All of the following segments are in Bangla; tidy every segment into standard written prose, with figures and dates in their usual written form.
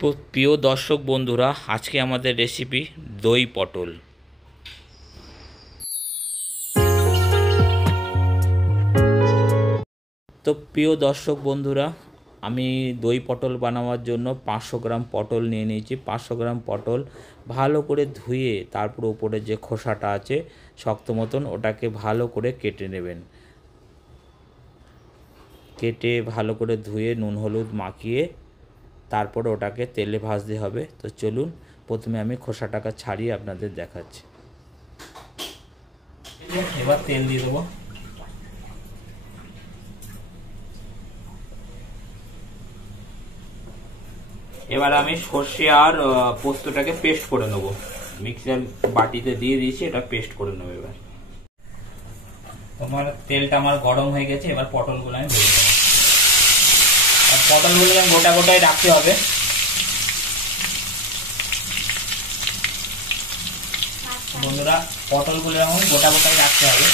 তো প্রিয় দর্শক বন্ধুরা, আজকে আমাদের রেসিপি দই পটল। তো প্রিয় দর্শক বন্ধুরা, আমি দই পটল বানানোর জন্য 500 গ্রাম পটল নিয়ে নিয়েছি। 500 গ্রাম পটল ভালো করে ধুয়ে তারপর উপরে যে খোসাটা আছে শক্ত মতন, ওটাকে ভালো করে কেটে নেবেন। কেটে ভালো করে ধুয়ে নুন হলুদ মাখিয়ে তারপর ওটাকে তেলে ভাজতে হবে। তো চলুন, প্রথমে আমি খোসাটাকে ছাড়িয়ে আপনাদের দেখাচ্ছি। এবার তেল দিয়ে দেবো। এবার আমি সর্ষে আর পোস্তটাকে পেস্ট করে নেবো। মিক্সার বাটিতে দিয়ে দিয়েছি, এটা পেস্ট করে নেবো। এবার তোমার তেলটা আমার গরম হয়ে গেছে। এবার পটলগুলো আমি ভেজে দেবো। আর পটলগুলো গোটা গোটাই রাখতে হবে। বন্ধুরা, পটলগুলো এখন গোটা গোটাই রাখতে হবে।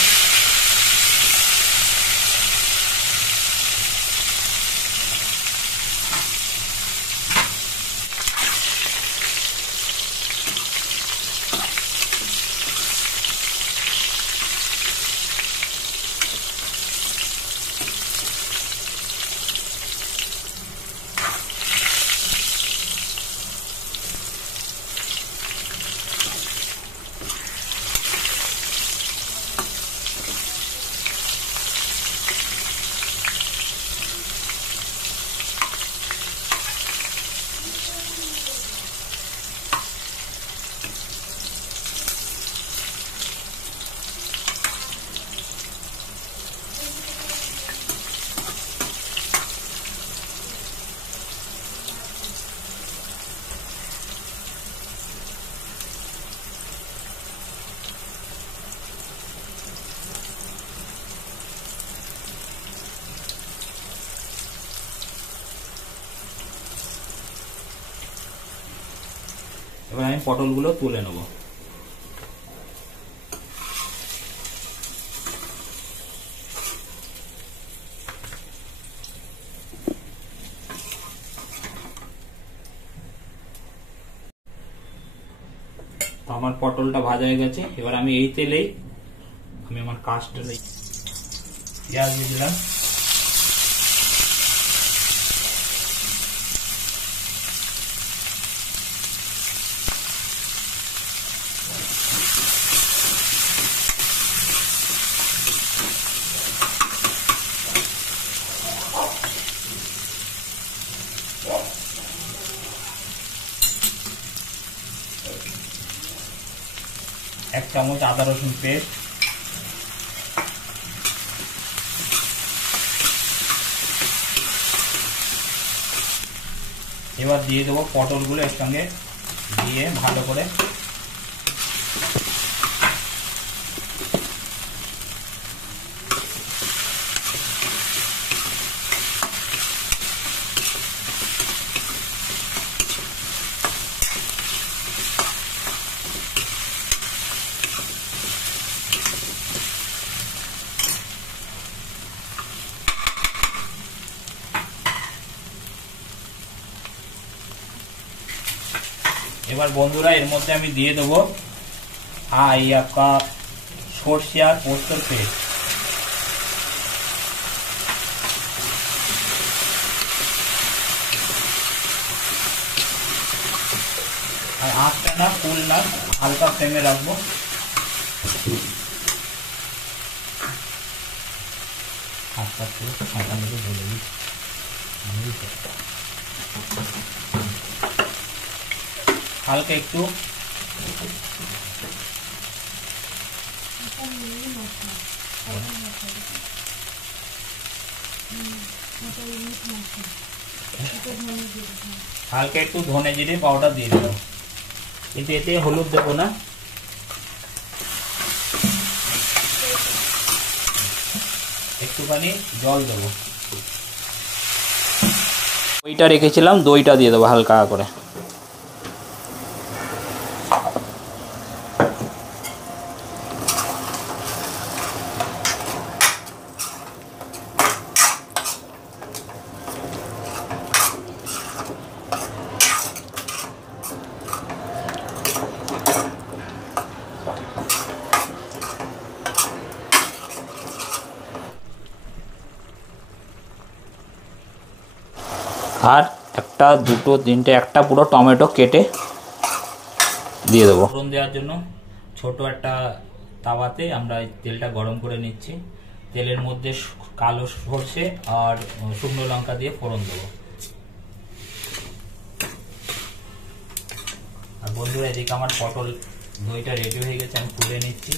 এবার আমি পটলগুলো তুলে নেব। আমার পটলটা ভাজা হয়ে গেছে। এবার আমি এই তেলেই আমি আমার কাজটা পেঁয়াজ দিয়ে দিলাম। এক চামচ আদা রসুন পেস্ট। এবার দিয়ে দেবো পটলগুলো এর সঙ্গে দিয়ে ভালো করে এবার বন্ধুরা, এর মধ্যে আমি দিয়ে দেবো এক কাপ সর্ষে আর পোস্তর পেস্ট। আর আঁচটা না ফুল না, হালকা ফ্লেমে রাখবো। হালকা বলে দিই, হালকা একটু হালকা একটু ধনে জিরে পাউডার দিয়ে দেবো, কিন্তু এতে হলুদ দেবো না। একটুখানি জল দেবো। দইটা রেখেছিলাম, দইটা দিয়ে দেবো হালকা করে। আর একটা, দুটো, তিনটে, একটা পুরো টমেটো কেটে দিয়ে দেবো। ফোড়ন দেওয়ার জন্য ছোট একটা তাওয়াতে আমরা তেলটা গরম করে নিচ্ছি। তেলের মধ্যে কালো সর্ষে আর শুকনো লঙ্কা দিয়ে ফোড়ন দেবো। আর বন্ধুরা, এদিকে আমার পটল দইটা রেডি হয়ে গেছে, আমি তুলে নিচ্ছি।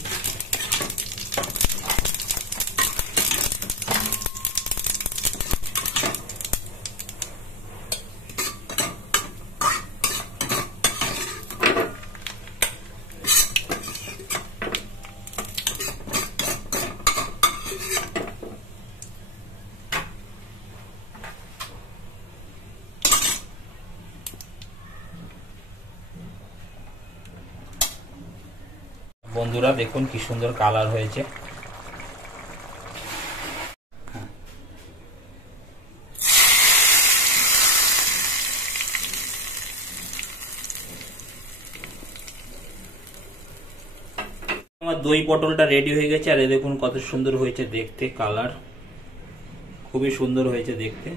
বন্ধুরা দেখুন কি সুন্দর কালার হয়েছে। আমার দই পটলটা রেডি হয়ে গেছে। আর দেখুন কত সুন্দর হয়েছে দেখতে, কালার খুবই সুন্দর হয়েছে দেখতে।